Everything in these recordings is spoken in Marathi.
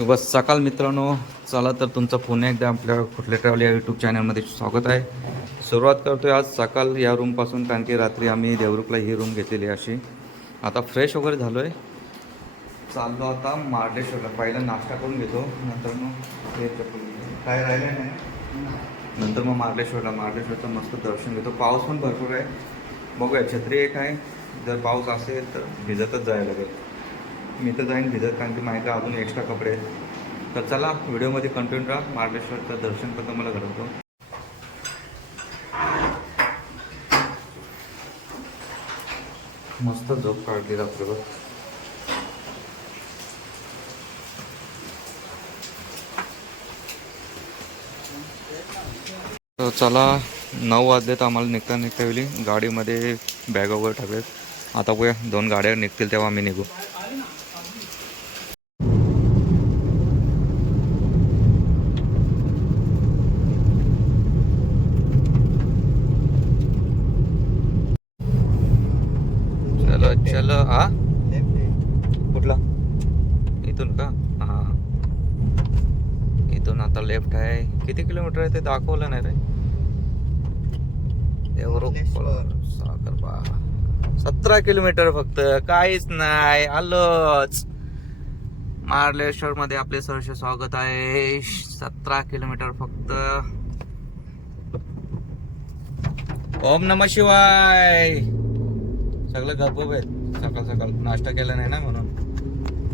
शुभ सकाळ मित्रांनो. चला तर तुमचं पुन्हा एकदा आपल्या कुठले ट्रॅव्हल या यूट्यूब चॅनलमध्ये स्वागत आहे. सुरुवात करतोय आज सकाळ या रूमपासून कारण की रात्री आम्ही देवरुखला ही रूम घेतलेली आहे अशी. आता फ्रेश वगैरे झालो आहे चाललो आता मार्डेश्वरला पहिला नाश्ता करून घेतो. नंतर मग काय राहिलं नाही. नंतर मग मार्डेश्वरला मार्डेश्वरचं मस्त दर्शन घेतो. पाऊस पण भरपूर आहे. बघूया छत्री एक आहे. जर पाऊस असेल तर भिजतच जायला लागेल. मी तर जाईन भिजत कारण की माझ्याकडे अजून एक्स्ट्रा कपडे आहेत. तर चला व्हिडिओमध्ये कंटिन्यू राहा. मार्लेश्वरचं दर्शन पण तुम्हाला घडवतो. मस्त झोप काढली रात्रभर. तर चला नऊ वाजलेत आम्हाला निघता निघता येईल गाडीमध्ये बॅग वगैरे टाकलेत आता बघूया दोन गाड्या निघतील तेव्हा आम्ही निघू चलो चलो हा कुठला इथून का हा इथून आता लेफ्ट आहे किती किलोमीटर आहे ते दाखवलं नाही रे. देवरुख साखरबा सतरा किलोमीटर फक्त. काहीच नाही. आलोच. मार्लेश्वर मध्ये आपले सहर्ष स्वागत आहे. सतरा किलोमीटर फक्त. ओम नम शिवाय. सगळं गपगप आहेत. सकाळ सकाळ. नाश्ता केला नाही ना म्हणून.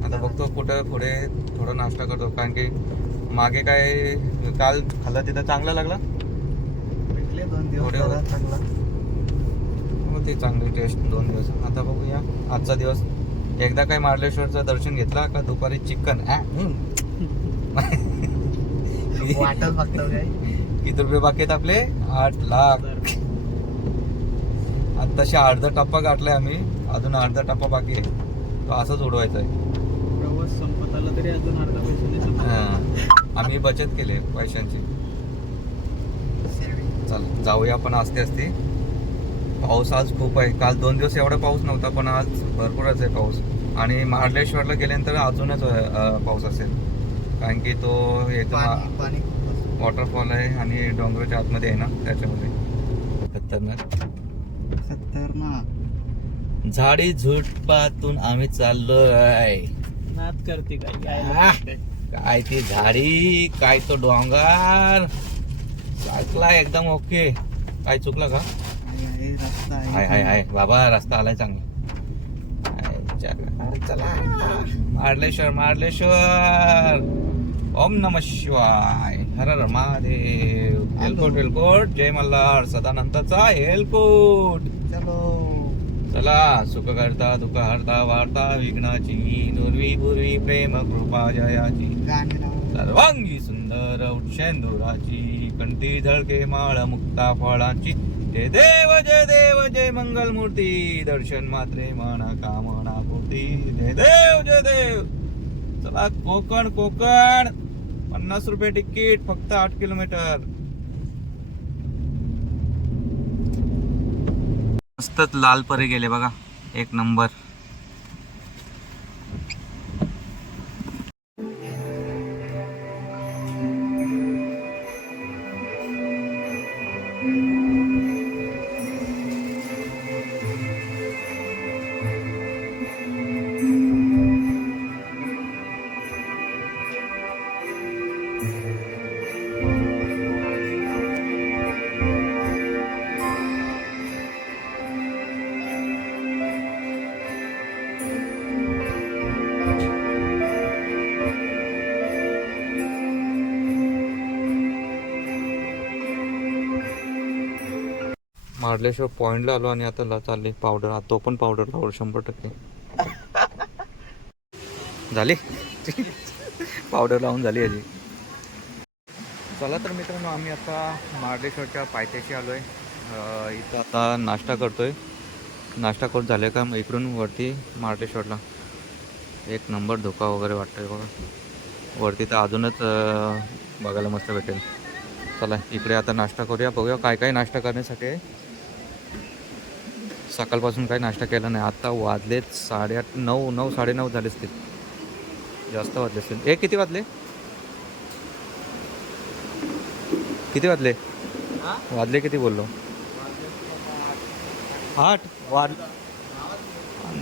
आता बघतो कुठं पुढे थोडं नाश्ता करतो. कारण की मागे काय काल खाल्ला तिथं चांगला लागला? भेटले दोन दिवस. चांगला. मग ते चांगली टेस्ट दोन दिवस. आता बघूया. आजचा दिवस. एकदा काय मार्लेश्वरचं दर्शन घेतला का दुपारी चिकन फक्त काय? किती रुपये बाकी आहेत आपले? आठ लाख. आता तसे अर्धा टप्पा गाठलाय आम्ही. अजून अर्धा टप्पा बाकी आहे. तो असंच उडवायचा आहे प्रवास संपत आला तरी अजून अर्धा पैसे. आम्ही बचत केले पैशांची. चल जाऊया आपण असते असते पाऊस आज खूप आहे. काल दोन दिवस एवढा पाऊस नव्हता पण आज भरपूरच आहे पाऊस. आणि मार्लेश्वरला गेल्यानंतर अजूनच पाऊस असेल. कारण की तो असतं. वॉटरफॉल आहे आणि डोंगराच्या आतमध्ये आहे ना त्याच्यामध्ये. खतरनाक सत्तर ना झाडी झुडपातून आम्ही चाललोय. नाद करते काय? आह! काय ती झाडी काय तो डोंगर. चाकला एकदम ओके. काय चुकलं का? हाय हाय हाय. बाबा रस्ता आलाय चांगला. चला मार्लेश्वर मार्लेश्वर. ओम नम शिवाय. हर हर महादेव. एलकोट वेलकोट जय मल्हार. सदानंताचा एलकोट. चलो. चला सुख करता दुःख हरता वार्ता विघ्नाची दुर्वी पूर्वी प्रेम कृपा जयाची. सर्वांगी सुंदर उच्छेंदुराची कंठी झळके माळ मुक्ता फळांची. जय देव जय देव जय मंगल मूर्ती दर्शन मात्रे म्हणा कामना मूर्ती जय देव जय देव. चला कोकण कोकण. पन्नास रुपये तिकीट फक्त आठ किलोमीटर मस्तच लाल परी गेले बघा. एक नंबर. मारल्याशिवाय पॉइंटला आलो आणि आता ला- चालली पावडर आता तो पण पावडर लावड शंभर टक्के. झाली? पावडर लावून झाली याची चला तर मित्रांनो आम्ही आता मार्लेश्वरच्या पायथ्याशी आलो आहे इथं आता नाश्ता करतोय. नाश्ता करून झाले का मग इकडून वरती मार्लेश्वरला एक नंबर धोका वगैरे वाटतोय बघा. वरती तर अजूनच बघायला मस्त भेटेल. चला इकडे आता नाश्ता करूया. बघूया काय काय नाश्ता करण्यासाठी आहे. सकाळपासून काही नाश्ता केला नाही. आता वाजलेत साडेआठ नऊ नऊ साडेनऊ झाले असतील जास्त वाजले असतील ए किती वाजले? किती वाजले? वाजले किती बोललो? आठ. वाज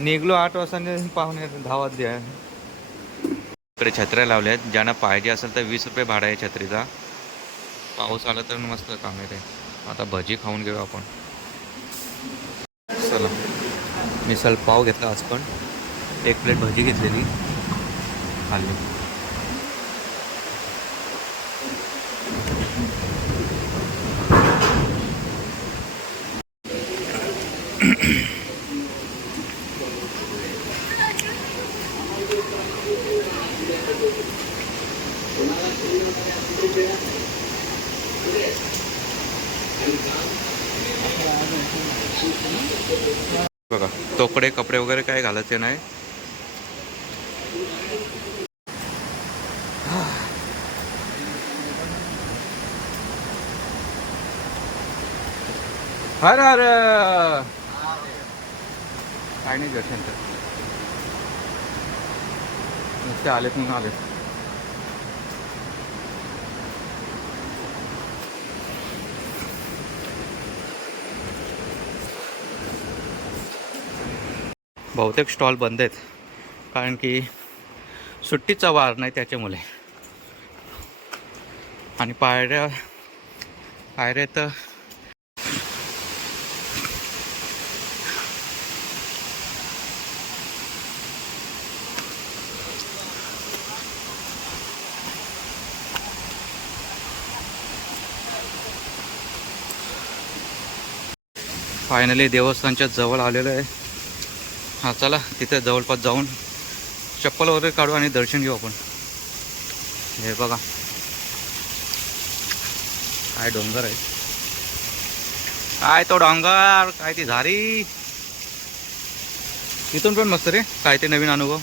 निघलो आठ वाजताने पाहुणे दहा वाजले आहे. इकडे छत्र्या लावल्या आहेत ज्यांना पाहिजे असेल तर वीस रुपये भाडा आहे छत्रीचा. पाऊस आला तर मस्त काम आहे ते. आता भजी खाऊन घेऊ आपण. मिसल पाव घेतला आज पण. एक प्लेट भजी घी खाल्ली. बघा तोकडे कपडे वगैरे काय घालायचे नाही? हर हर! काय नाही दर्शन तर नुसते आलेत म्हणून आलेत. बहुतेक स्टॉल बंद आहेत. कारण की सुट्टीचा वार नाही त्याच्यामुळे. आणि पायऱ्या पायऱ्या तर फायनली देवस्थानच्या जवळ आलेलं आहे. हा चला तिथे जवळपास जाऊन चप्पल वगैरे काढू आणि दर्शन घेऊ आपण. हे बघा. काय डोंगर आहे. काय तो डोंगर काय ती झारी. इथून पण मस्त रे काय ते नवीन अनुभव.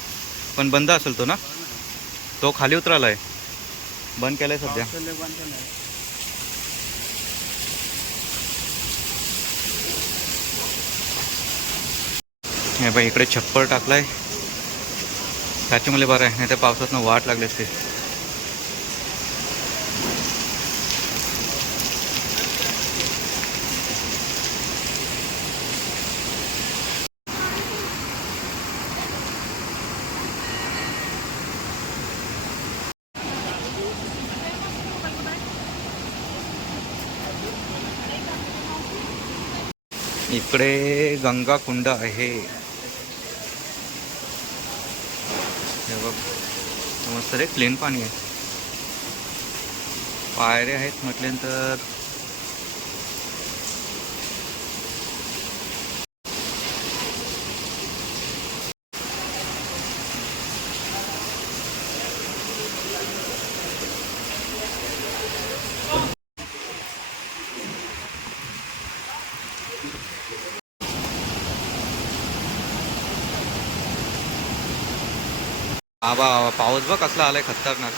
पण बंद असेल तो ना? तो खाली उतराला आहे. बंद केलाय सध्या. नाही बाई इकडे छप्पर टाकलाय. त्याच्यामुळे बरं आहे नाही तर पावसातनं वाट लागली असते. इकडे गंगा कुंड आहे हे बघ तर रे क्लीन पाणी आहे. पायऱ्या आहेत म्हटल्यानंतर आबा पाऊस बघ कसला आलाय खतरनाक.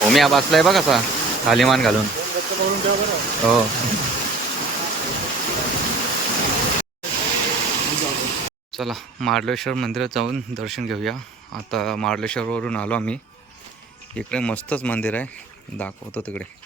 हो मी बसलाय बघ कसा खालीमान घालून. हो. चला मार्लेश्वर मंदिरात जाऊन दर्शन घेऊया. आता मार्लेश्वरवरून आलो आम्ही. इकडे मस्तच मंदिर आहे. दाखवतो तिकडे.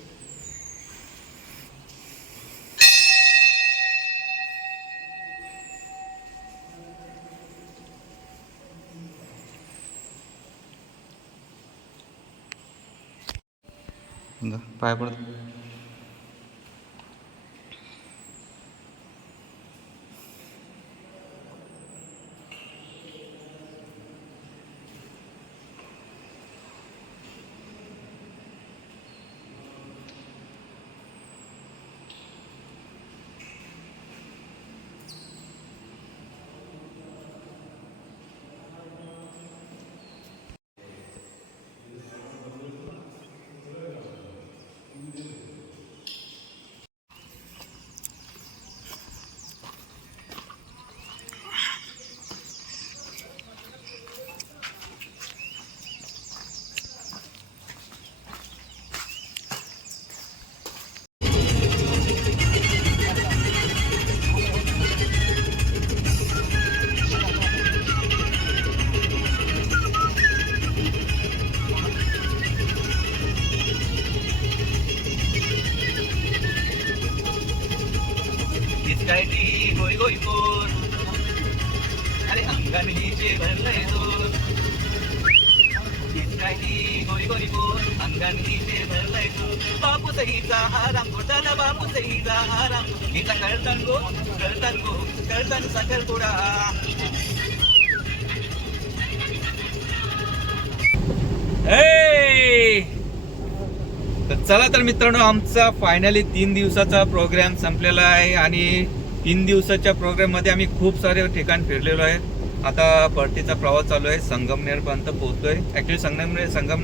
जा, पाय ती गोई गोई पोर अंगण हिचे भरलंय जोर बापू सहीचा हाराम घोटाला बापू सहीचा हाराम हिचा कळतन गो कळतन गो कळतन साखर पुडा तर चला तर मित्रांनो आमचा फायनली तीन दिवसाचा प्रोग्राम संपलेला आहे आणि तीन दिवसाच्या प्रोग्राममध्ये आम्ही खूप सारे ठिकाण फिरलेलो आहे. आता परतीचा प्रवास चालू आहे. संगमनेर पर्यंत पोहोचतोय. ऍक्च्युली संगमनेर संगम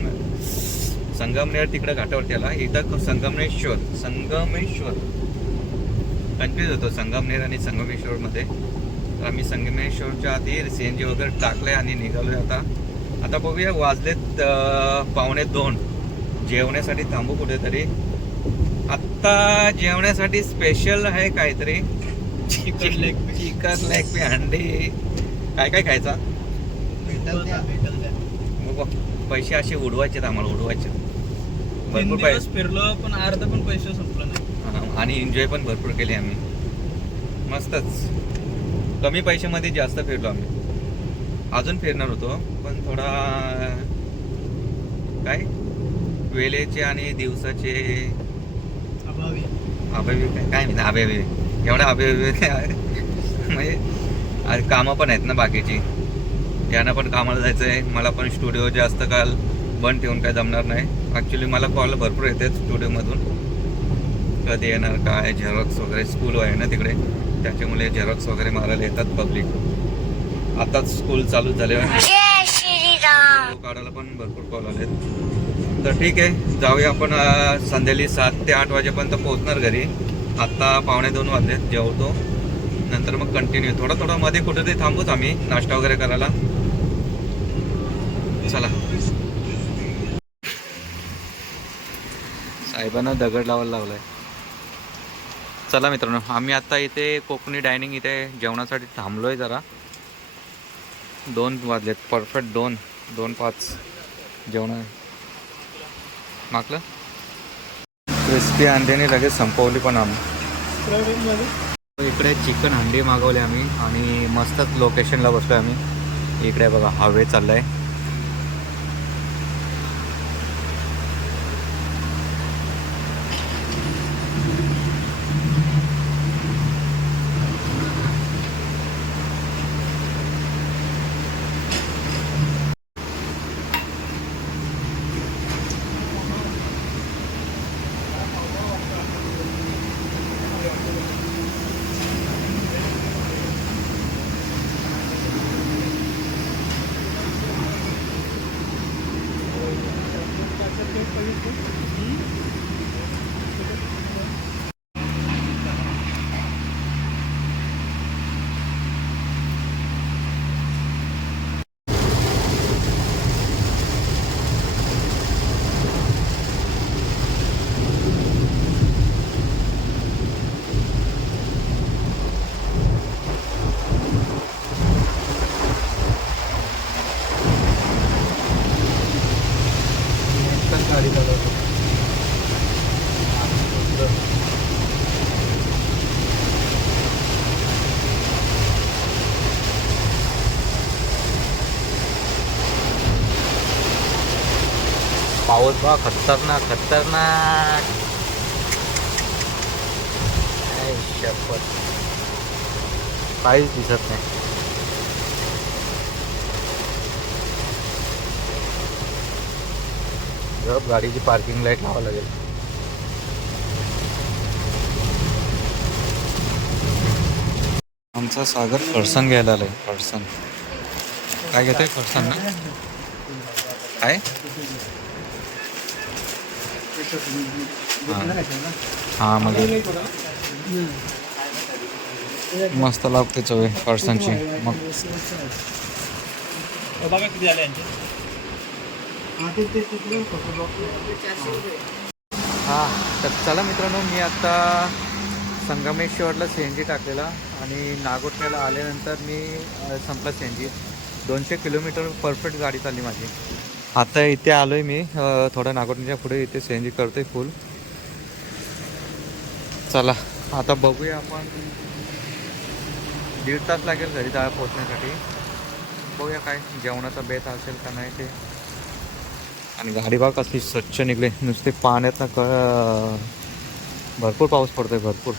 संगमनेर तिकडे घाटावरती आला. इथं संगमेश्वर संगमेश्वर. कन्फ्युज होतो. संगमनेर आणि संगमेश्वर मध्ये तर आम्ही संगमेश्वरच्या आधी सीएनजी वगैरे टाकलंय आणि निघालोय आता. आता बघूया. वाजलेत पावणे दोन. जेवण्यासाठी थांबू कुठेतरी. आत्ता जेवण्यासाठी स्पेशल आहे काहीतरी. Chicken leg. चिकन लेग पी अंडी. काय काय खायचा? भेटल त्या. भेटल त्या. मग पैसे असे उडवायचे आम्हाला उडवायचे भरपूर पैसे. फिरलो पण अर्ध पण पैसे संपलं नाही. हा, आणि एन्जॉय पण भरपूर केले आम्ही. मस्तच. कमी पैशामध्ये जास्त फिरलो आम्ही. अजून फिरणार होतो पण थोडा काय? वेळेचे आणि दिवसाचे अभावी. अभावी काय? काय म्हणते अभावी. एवढा अभावी. म्हणजे आज कामं पण आहेत ना बाकीची. यांना पण कामाला जायचं आहे मला पण स्टुडिओ जास्त काल बंद ठेवून काय जमणार नाही. ॲक्च्युली मला कॉल भरपूर येतात स्टुडिओमधून कधी येणार काय झेरॉक्स वगैरे स्कूल आहे ना तिकडे. त्याच्यामुळे झेरॉक्स वगैरे मारायला येतात पब्लिक आताच स्कूल चालू झाले. काढायला पण भरपूर कॉल आलेत. तर ठीक आहे जाऊया आपण संध्याकाळी सात ते आठ वाजेपर्यंत पोहोचणार घरी. आत्ता पावणे दोन वाजलेत जेवतो. नंतर मग कंटिन्यू थोडा थोडा मध्ये कुठेतरी थांबूच आम्ही नाश्ता वगैरे करायला. चला. साहेबांना दगड लावायला लावलाय. चला मित्रांनो आम्ही आता इथे कोकणी डायनिंग इथे जेवणासाठी थांबलोय जरा. दोन वाजलेत परफेक्ट दोन दोन पाच जेवण. मागलं? क्रिस्पी अंड्याने लगेच संपवली पण आम्ही. इकडे चिकन हंडी मागवले आम्ही आणि मस्तच लोकेशनला बसलो आम्ही. इकडे बघा हवे चाललाय. आहे पाऊस बा खतरनाक खतरनाक. शपथ. काहीच दिसत नाही. गप गाडीची पार्किंग लाइट लावा लागेल. आमचा सागर फरसन घ्यायला आलाय फरसन. काय घेतोय? फरसन ना? काय? हा मग मस्त लागते चवे फरसांची मग बघा किती झाले यांचे. हा तर चला मित्रांनो मी आता संगमेश्वरला सी एन जी टाकलेला आणि नागोठण्याला आल्यानंतर मी संपला सी एन जी दोनशे किलोमीटर परफेक्ट गाडी चालली माझी. आता इथे आलो आहे मी थोडं नागोठण्याच्या पुढे इथे सी करतोय फुल चला आता बघूया आपण. दीड तास लागेल घरी जायला पोहोचण्यासाठी. बघूया काय जेवणाचा बेत असेल का नाही ते. आणि गाडी बाग कसली स्वच्छ निघले. नुसते पाण्यात क भरपूर पाऊस पडतोय भरपूर.